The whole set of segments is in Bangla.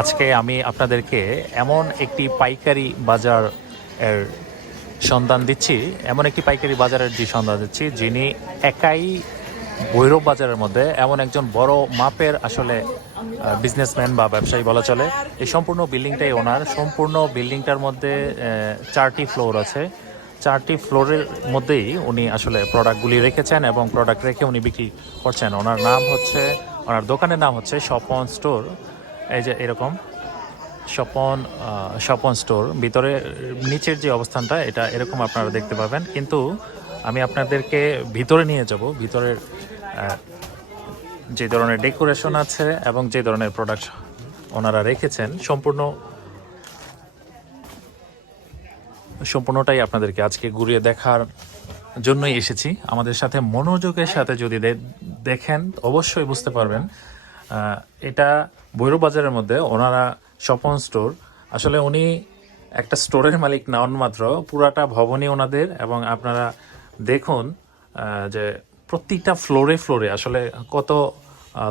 আজকে আমি আপনাদেরকে এমন একটি পাইকারি বাজার এর সন্ধান দিচ্ছি, এমন একটি পাইকারি বাজারের যে সন্ধান দিচ্ছি, যিনি একাই ভৈরব বাজারের মধ্যে এমন একজন বড় মাপের আসলে বিজনেসম্যান বা ব্যবসায়ী বলা চলে। এই সম্পূর্ণ বিল্ডিংটাই ওনার। সম্পূর্ণ বিল্ডিংটার মধ্যে চারটি ফ্লোর আছে। চারটি ফ্লোরের মধ্যেই উনি আসলে প্রোডাক্টগুলি রেখেছেন এবং প্রোডাক্ট রেখে উনি বিক্রি করছেন। ওনার নাম হচ্ছে, ওনার দোকানের নাম হচ্ছে স্বপন স্টোর। এই যে এরকম, স্বপন স্বপন স্টোর ভিতরে, নিচের যে অবস্থানটা, এটা এরকম আপনারা দেখতে পাবেন। কিন্তু আমি আপনাদেরকে ভিতরে নিয়ে যাব, ভিতরের যে ধরনের ডেকোরেশন আছে এবং যে ধরনের প্রোডাক্ট ওনারা রেখেছেন, সম্পূর্ণ, সম্পূর্ণটাই আপনাদেরকে আজকে ঘুরিয়ে দেখার জন্যই এসেছি। আমাদের সাথে মনোযোগের সাথে যদি দেখেন, অবশ্যই বুঝতে পারবেন এটা ভৈরব বাজারের মধ্যে ওনারা স্বপন স্টোর। আসলে উনি একটা স্টোরের মালিক না মাত্র পুরাটা ভবনই ওনাদের এবং আপনারা দেখুন যে প্রত্যেকটা ফ্লোরে ফ্লোরে আসলে কত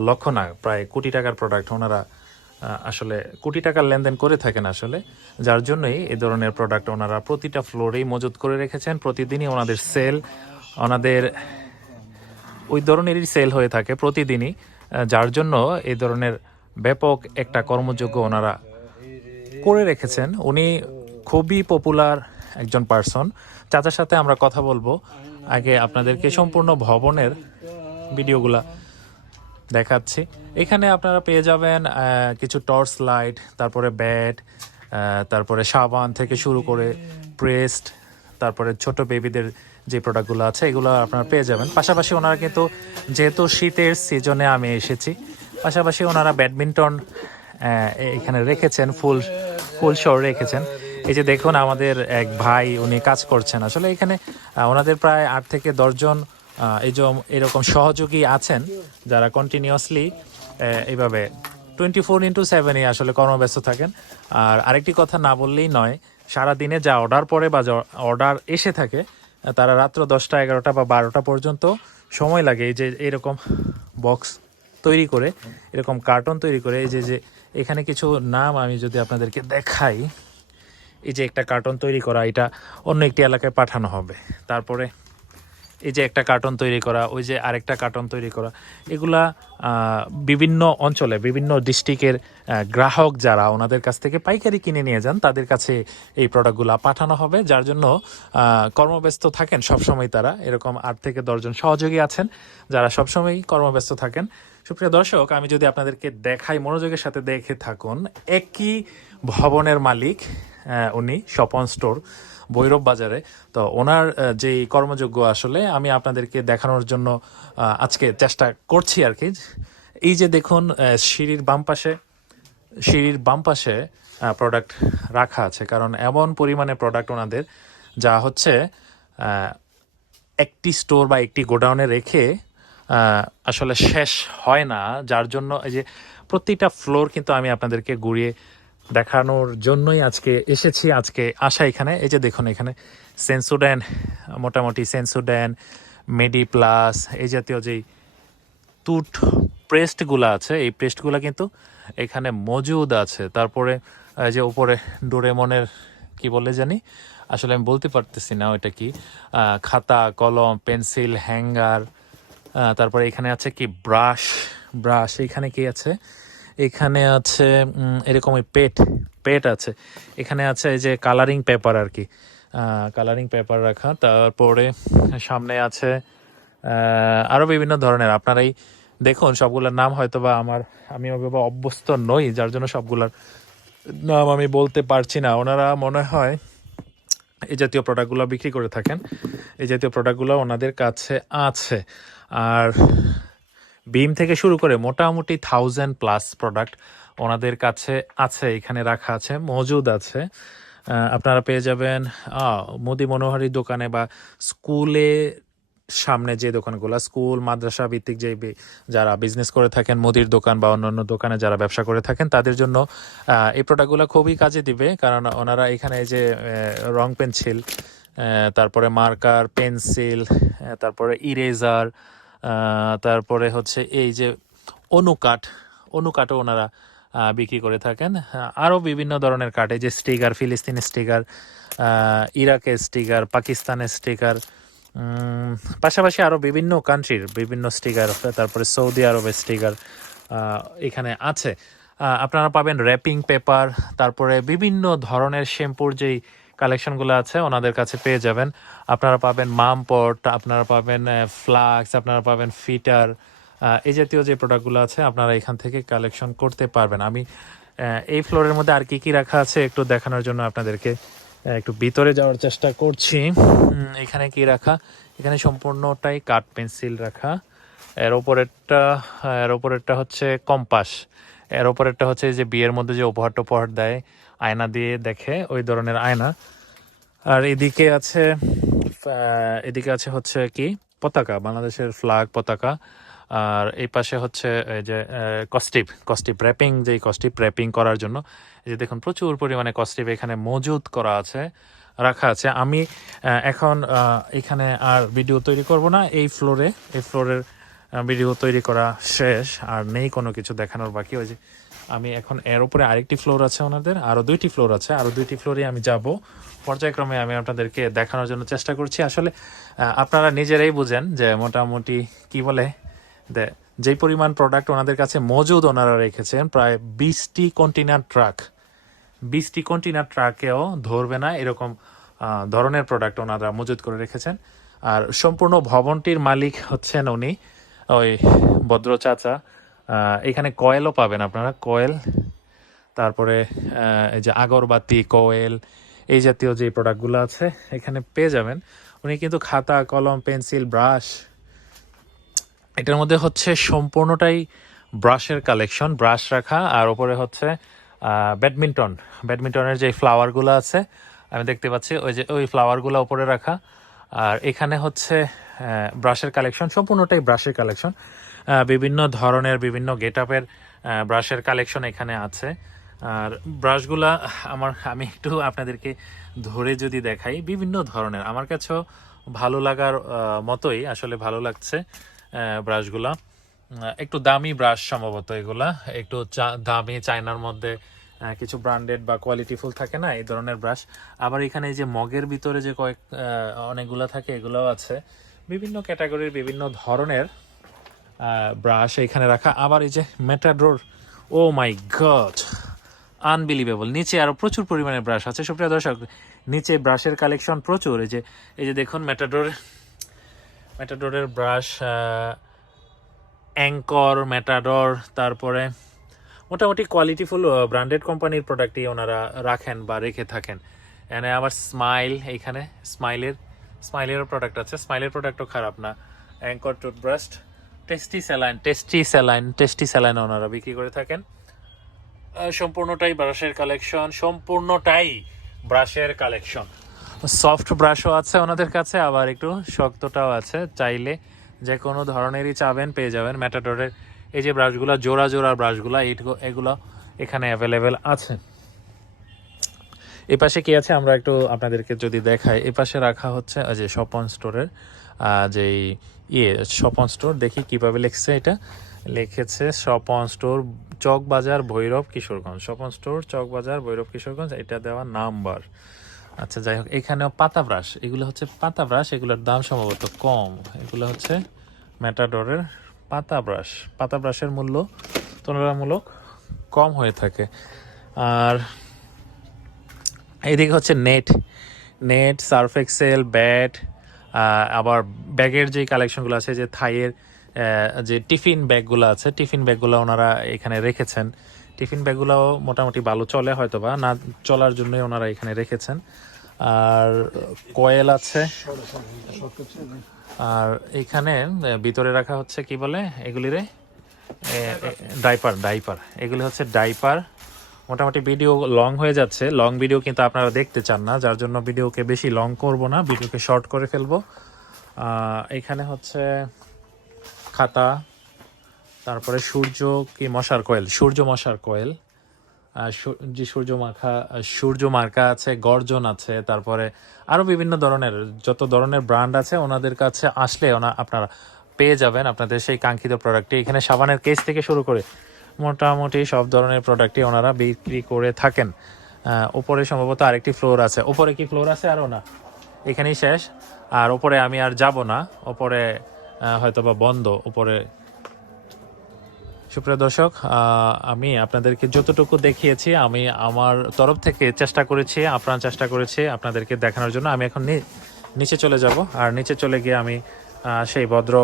লক্ষ না, প্রায় কোটি টাকার প্রোডাক্ট ওনারা আসলে কোটি টাকার লেনদেন করে থাকেন আসলে। যার জন্যই এই ধরনের প্রোডাক্ট ওনারা প্রতিটা ফ্লোরেই মজুত করে রেখেছেন। প্রতিদিনই ওনাদের সেল ওনাদের ওই ধরনেরই সেল হয়ে থাকে প্রতিদিনই যার জন্য এই ধরনের ব্যাপক একটা কর্মযোগ্য ওনারা করে রেখেছেন। উনি খুবই পপুলার একজন পার্সন চাচার সাথে আমরা কথা বলব। আগে আপনাদেরকে সম্পূর্ণ ভবনের ভিডিওগুলা দেখাচ্ছি। এখানে আপনারা পেয়ে যাবেন কিছু টর্চ লাইট তারপরে ব্যাট তারপরে সাবান থেকে শুরু করে প্রেস্ট তারপরে ছোট বেবিদের যে প্রোডাক্টগুলো আছে, এগুলো আপনারা পেয়ে যাবেন। পাশাপাশি ওনারা কিন্তু, যেহেতু শীতের সিজনে আমি এসেছি পাশাপাশি ওনারা ব্যাডমিন্টন এখানে রেখেছেন, ফুল ফুল শোর রেখেছেন। এই যে দেখুন আমাদের এক ভাই, উনি কাজ করছেন। আসলে এখানে ওনাদের প্রায় আট থেকে দশজন এই যে এরকম সহযোগী আছেন যারা কন্টিনিউয়াসলি এইভাবে টোয়েন্টি ফোর ইন্টু সেভেনই আসলে কর্মব্যস্ত থাকেন। আর আরেকটি কথা না বললেই নয়, সারা দিনে যা অর্ডার পরে বা অর্ডার এসে থাকে, তারা রাত্র দশটা, এগারোটা বা বারোটা পর্যন্ত সময় লাগে। এই যে এরকম বক্স তৈরি করে, এরকম কার্টন তৈরি করে, এই যে যে এখানে কিছু নাম আমি যদি আপনাদেরকে দেখাই, এই যে একটা কার্টন তৈরি করা, এটা অন্য একটি এলাকায় পাঠানো হবে। তারপরে এই যে একটা কার্টন তৈরি করা, ওই যে আরেকটা কার্টন তৈরি করা, এগুলা বিভিন্ন অঞ্চলে, বিভিন্ন ডিস্ট্রিক্টের গ্রাহক যারা ওনাদের কাছ থেকে পাইকারি কিনে নিয়ে যান, তাদের কাছে এই প্রোডাক্টগুলো পাঠানো হবে, যার জন্য কর্মব্যস্ত থাকেন সবসময় তারা। এরকম আট থেকে দশজন সহযোগী আছেন, যারা সবসময়ই কর্মব্যস্ত থাকেন। সুপ্রিয় দর্শক, আমি যদি আপনাদেরকে দেখাই, মনোযোগের সাথে দেখে থাকুন, একই ভবনের মালিক উনি স্বপন স্টোর, ভৈরব বাজারে। তো ওনার যেই কর্মযোগ্য আসলে, আমি আপনাদেরকে দেখানোর জন্য আজকে চেষ্টা করছি আর কি। এই যে দেখুন সিঁড়ির বাম পাশে, সিঁড়ির বাম পাশে প্রোডাক্ট রাখা আছে। কারণ এমন পরিমাণে প্রোডাক্ট ওনাদের, যা হচ্ছে একটি স্টোর বা একটি গোডাউনে রেখে আসলে শেষ হয় না, যার জন্য এই যে প্রতিটা ফ্লোর কিন্তু আমি আপনাদেরকে ঘুরিয়ে দেখানোর জন্যই আজকে এসেছি, আজকে আসা এখানে। এই যে দেখুন এখানে সেন্সোড্যান মোটামুটি সেন্সোড্যান মেডি প্লাস এই জাতীয় যেই টুট পেস্টগুলো আছে, এই পেস্টগুলো কিন্তু এখানে মজুদ আছে। তারপরে, এই যে উপরে ডোরেমনের কি বলে জানি? আসলে আমি বলতে পারতেছি না ওইটা কি। খাতা, কলম, পেন্সিল, হ্যাঙ্গার তারপরে এখানে আছে কি ব্রাশ? ব্রাশ, এখানে কি আছে? এখানে আছে এরকম ওই পেট পেট আছে। এখানে আছে এই যে কালারিং পেপার আর কি। কালারিং পেপার রাখা। তারপরে সামনে আছে আরও বিভিন্ন ধরনের। আপনারাই দেখুন, সবগুলোর নাম হয়তো বা আমার, আমি ওভাবে অভ্যস্ত নই, যার জন্য সবগুলোর নাম আমি বলতে পারছি না। ওনারা মনে হয় এই জাতীয় প্রোডাক্টগুলো বিক্রি করে থাকেন। এই জাতীয় প্রোডাক্টগুলো ওনাদের কাছে আছে। আর বিম থেকে শুরু করে মোটামুটি থাউজেন্ড প্লাস প্রোডাক্ট ওনাদের কাছে আছে, এখানে রাখা আছে, মজুদ আছে। আপনারা পেয়ে যাবেন মোদি মনোহারি দোকানে বা স্কুলে সামনে যে দোকানগুলো, স্কুল, মাদ্রাসা ভিত্তিক যে যারা বিজনেস করে থাকেন, মুদির দোকান বা অন্যান্য দোকানে যারা ব্যবসা করে থাকেন, তাদের জন্য এই প্রোডাক্টগুলো খুবই কাজে দিবে। কারণ ওনারা এখানে যে রং পেন্সিল তারপরে মার্কার, পেন্সিল তারপরে ইরেজার তারপরে হচ্ছে এই যে অনুকাট, অনুকাটও ওনারা বিক্রি করে থাকেন। আরও বিভিন্ন ধরনের এই যে স্টিকার, ফিলিস্তিনি স্টিকার ইরাকের স্টিকার, পাকিস্তানের স্টিকার পাশাপাশি আরও বিভিন্ন কান্ট্রির বিভিন্ন স্টিকার তারপরে সৌদি আরবের স্টিকার এখানে আছে। আপনারা পাবেন র্যাপিং পেপার তারপরে বিভিন্ন ধরনের শ্যাম্পুর যেই কালেকশনগুলো আছে, ওনাদের কাছে পেয়ে যাবেন। আপনারা পাবেন মাম পট আপনারা পাবেন ফ্লাক্স আপনারা পাবেন ফিটার এই জাতীয় যে প্রোডাক্টগুলো আছে, আপনারা এখান থেকে কালেকশন করতে পারবেন। আমি এই ফ্লোরের মধ্যে আর কি কি রাখা আছে, একটু দেখানোর জন্য আপনাদেরকে একটু ভিতরে যাওয়ার চেষ্টা করছি। এখানে কি রাখা? এখানে সম্পূর্ণটাই কাঠ পেন্সিল রাখা। এর ওপরেরটা এর ওপরেরটা হচ্ছে কম্পাস। এর ওপরেরটা হচ্ছে যে বিয়ের মধ্যে যে উপহার টুপহার দেয়, আয়না দিয়ে দেখে, ওই ধরনের আয়না। আর এদিকে আছে এদিকে আছে হচ্ছে কি? পতাকা, বাংলাদেশের ফ্ল্যাগ পতাকা। আর এই পাশে হচ্ছে এই যে কস্টিপ কস্টিপ র্যাপিং যেই কস্টিপ র্যাপিং করার জন্য, এই যে দেখুন, প্রচুর পরিমাণে কস্টিপ এখানে মজুদ করা আছে, রাখা আছে। আমি এখন এখানে আর ভিডিও তৈরি করব না, এই ফ্লোরে এই ফ্লোরের ভিডিও তৈরি করা শেষ, আর নেই কোনো কিছু দেখানোর বাকি। ওই যে, আমি এখন এর উপরে আরেকটি ফ্লোর আছে ওনাদের আরও দুইটি ফ্লোর আছে আরও দুইটি ফ্লোরে আমি যাব। পর্যায়ক্রমে আমি আপনাদেরকে দেখানোর জন্য চেষ্টা করছি। আসলে আপনারা নিজেরাই বুঝেন যে মোটামুটি কি বলে দে- যেই পরিমাণ প্রোডাক্ট ওনাদের কাছে মজুদ ওনারা রেখেছেন, প্রায় বিশটি কন্টেনার ট্রাক বিশটি কন্টেনার ট্রাকেও ধরবে না এরকম ধরনের প্রোডাক্ট ওনারা মজুদ করে রেখেছেন। আর সম্পূর্ণ ভবনটির মালিক হচ্ছেন উনি, ওই ভদ্র চাচা। এখানে কয়েলও পাবেন আপনারা, কয়েল, তারপরে এই যে আগরবাতি, কয়েল, এই জাতীয় যে প্রোডাক্টগুলো আছে, এখানে পেয়ে যাবেন। উনি কিন্তু খাতা, কলম, পেন্সিল, ব্রাশ এটার মধ্যে হচ্ছে সম্পূর্ণটাই ব্রাশের কালেকশন, ব্রাশ রাখা, আর ওপরে হচ্ছে ব্যাডমিন্টন। ব্যাডমিন্টনের যে ফ্লাওয়ারগুলো আছে, আমি দেখতে পাচ্ছি, ওই যে, ওই ফ্লাওয়ারগুলো ওপরে রাখা। আর এখানে হচ্ছে ব্রাশের কালেকশন, সম্পূর্ণটাই ব্রাশের কালেকশন। বিভিন্ন ধরনের, বিভিন্ন গেট আপের ব্রাশের কালেকশন এখানে আছে। আর ব্রাশগুলা আমার, আমি একটু আপনাদেরকে ধরে যদি দেখাই, বিভিন্ন ধরনের। আমার কাছেও ভালো লাগার মতোই, আসলে ভালো লাগছে। ব্রাশগুলা একটু দামি ব্রাশ সম্ভবত এগুলা। একটু দামি চায়নার মধ্যে কিছু ব্র্যান্ডেড বা কোয়ালিটিফুল থাকে না, এই ধরনের ব্রাশ আবার এখানে যে মগের ভিতরে যে কয়েক অনেকগুলা থাকে, এগুলোও আছে। বিভিন্ন ক্যাটাগরির বিভিন্ন ধরনের ব্রাশ এখানে রাখা। আবার এই যে Matador oh my god unbelievable নিচে আরও প্রচুর পরিমাণে ব্রাশ আছে। সুপ্রিয় দর্শক, নিচে ব্রাশের কালেকশন প্রচুর। এই যে এই যে দেখুন মেটাডোর মেটাডোরের ব্রাশ অ্যাঙ্কর মেটাডোর তারপরে মোটামুটি কোয়ালিটিফুল ব্র্যান্ডেড কোম্পানির প্রোডাক্টই ওনারা রাখেন বা রেখে থাকেন। এনে আবার স্মাইল এইখানে স্মাইলের স্মাইলেরও প্রোডাক্ট আছে। স্মাইলের প্রোডাক্টও খারাপ না। Anchor toothbrush Tasty Saline Tasty Saline Tasty Saline ওনারা বিক্রি করে থাকেন। সম্পূর্ণটাই ব্রাশের কালেকশন সম্পূর্ণটাই ব্রাশের কালেকশন সফট ব্রাশও আছে ওনাদের কাছে, আবার একটু শক্তটাও আছে। চাইলে যে কোনো ধরনেরই চাবেন, পেয়ে যাবেন ম্যাটাডোরের এই যে ব্রাশগুলো, জোড়া জোড়া ব্রাশগুলো এগুলো এখানে অ্যাভেলেবেল আছে। এই পাশে কি আছে? আমরা একটু আপনাদেরকে যদি দেখাই। এই পাশে রাখা হচ্ছে যে স্বপন স্টোরের যেই ইয়ে স্বপন স্টোর দেখি কীভাবে লিখছে এটা। লিখেছে স্বপন স্টোর চকবাজার ভৈরব কিশোরগঞ্জ। স্বপন স্টোর চকবাজার ভৈরব কিশোরগঞ্জ, এটা দেওয়া নাম্বার। আচ্ছা যাই হোক, এখানেও পাতা ব্রাশ। এগুলো হচ্ছে পাতা ব্রাশ, এগুলোর দাম সম্ভবত কম। এগুলো হচ্ছে ম্যাটাডোরের পাতা ব্রাশ। পাতা ব্রাশের মূল্য তুলনামূলক কম হয়ে থাকে। আর এদিকে হচ্ছে net net Surf Excel bat আবার ব্যাগের যে কালেকশনগুলো আছে, যে থাইয়ের যে টিফিন ব্যাগগুলো আছে টিফিন ব্যাগগুলো ওনারা এখানে রেখেছেন। টিফিন ব্যাগগুলোও মোটামুটি ভালো চলে হয়তো বা না চলার জন্যই ওনারা এখানে রেখেছেন। আর কয়েল আছে। আর এখানে ভিতরে রাখা হচ্ছে কি বলে এগুলিরে ডাইপার ডাইপার। এগুলি হচ্ছে ডাইপার। মোটামুটি ভিডিও লং হয়ে যাচ্ছে। লং ভিডিও কিন্তু আপনারা দেখতে চান না। যার জন্য ভিডিওকে বেশি লং করব না। ভিডিওকে শর্ট করে ফেলব। এখানে হচ্ছে খাতা তারপরে সূর্য কি মশার কয়েল? সূর্য মশার কয়েল। যে সূর্য মাখা, সূর্য মার্কা আছে, গর্জন আছে, তারপরে আরও বিভিন্ন ধরনের, যত ধরনের ব্র্যান্ড আছে, ওনাদের কাছে আসলে ওনা, আপনারা পেয়ে যাবেন আপনাদের সেই কাঙ্ক্ষিত প্রোডাক্টটি এখানে সাবানের কেস থেকে শুরু করে মোটামুটি সব ধরনের প্রোডাক্টই ওনারা বিক্রি করে থাকেন। উপরে সম্ভবত আরেকটি ফ্লোর আছে। উপরে কি ফ্লোর আছে আরও না এখানেই শেষ। আর ওপরে আমি আর যাব না। ওপরে হয়তো বা বন্ধ। উপরে সুপ্রিয় দর্শক আমি আপনাদেরকে যতটুকু দেখিয়েছি, আমি আমার তরফ থেকে চেষ্টা করেছি আপনার চেষ্টা করেছি আপনাদেরকে দেখানোর জন্য। আমি এখন নিচে চলে যাব আর নিচে চলে গিয়ে আমি সেই ভদ্র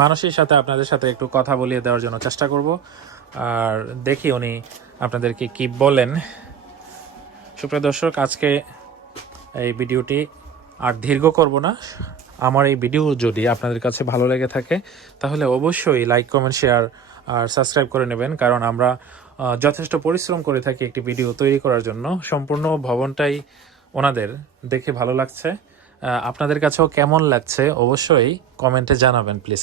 মানুষের সাথে আপনাদের সাথে একটু কথা বলিয়ে দেওয়ার জন্য চেষ্টা করব। আর দেখি উনি আপনাদেরকে কি বলেন। সুপ্রিয় দর্শক, আজকে এই ভিডিওটি আর দীর্ঘ করব না। আমার এই ভিডিও যদি আপনাদের কাছে ভালো লেগে থাকে, তাহলে অবশ্যই লাইক কমেন্ট শেয়ার আর সাবস্ক্রাইব করে নেবেন, কারণ আমরা যথেষ্ট পরিশ্রম করে থাকি একটি ভিডিও তৈরি করার জন্য। সম্পূর্ণ ভবনটাই ওনাদের দেখে ভালো লাগছে। আপনাদের কাছেও কেমন লাগছে অবশ্যই কমেন্টে জানাবেন প্লিজ